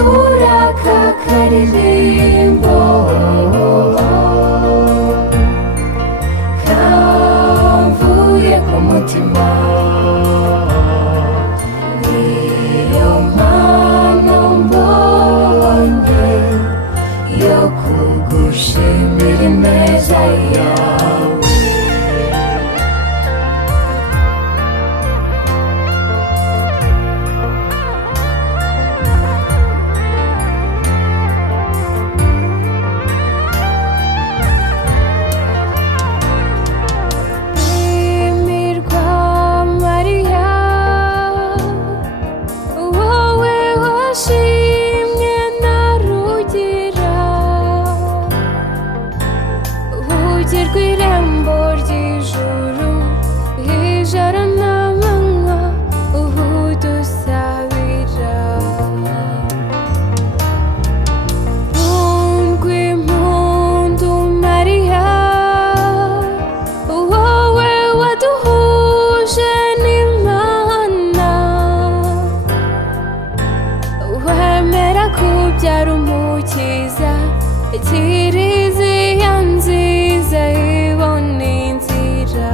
gutura aka karirimbo kamvuye ku mutima. Niyo mpano mbonye yo kugushimira ineza yawe. Rw'irembo ry'ijuru, ijoro n'amanywa ubu dusabira. Undwa impundu Mariya, wowe waduhuje n'Imana, wemera kubyara umukiza, Kiriziya nziza ibona inzira.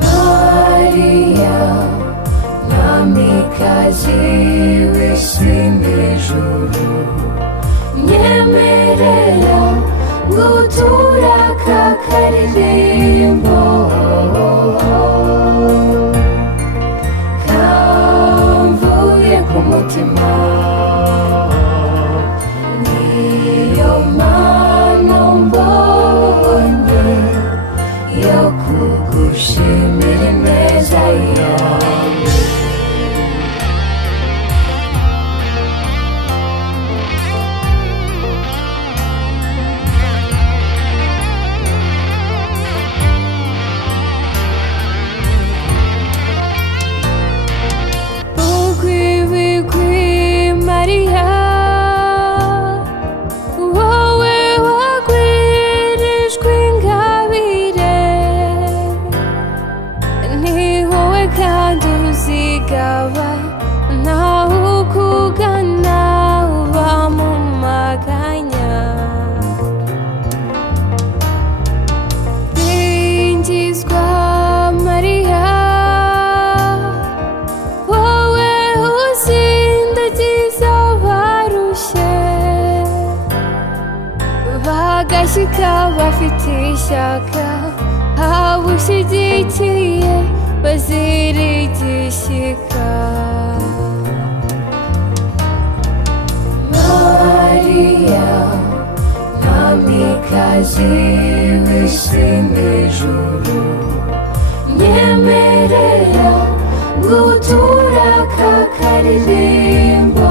Mariya mwamikazi w'isi n'ijuru, nyemerera gutura aka karirimbo kamvuye ku mutima. Niyo mpano mbonye yo kugushimira ineza yawe. Uzigaba ntaho ukugana uba mu maganya. Singizwa Mariya, wowe usindagiza abarushye, bagashyika bafite ishyaka, abushyigikiye bazira igishyika. Mariya mwamikazi w'isi n'ijuru, nyemerera gutura aka karirimbo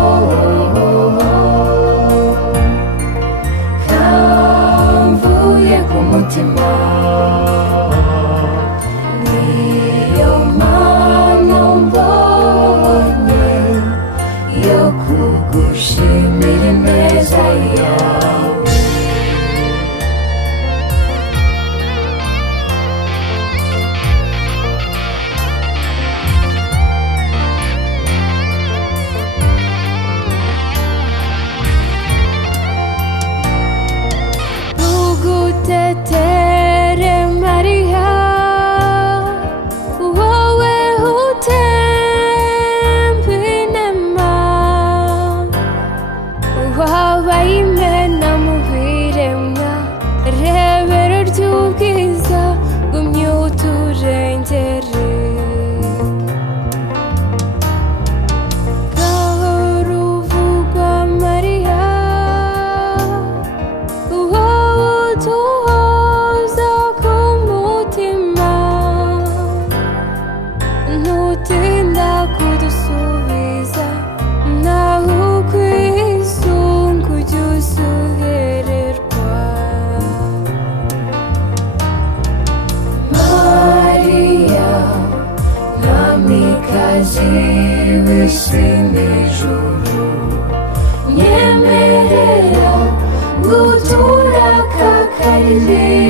kamvuye ku mutima. Niyo mpano mbonye yo kugushimira ineza yawe. Ugutetere Mariya, wowe utemba inema, wabaye imena mu biremwa, rebero ry'ubwiza gumye uturengere. Gahora uvugwa Mariya, wowe uduhoza ku mutima, ntutinda kudusubiza, naho ukwisunga ujya usuhererwa. Mariya mwamikazi w'isi n'ijuru, nyemerera gutura aka karirimbo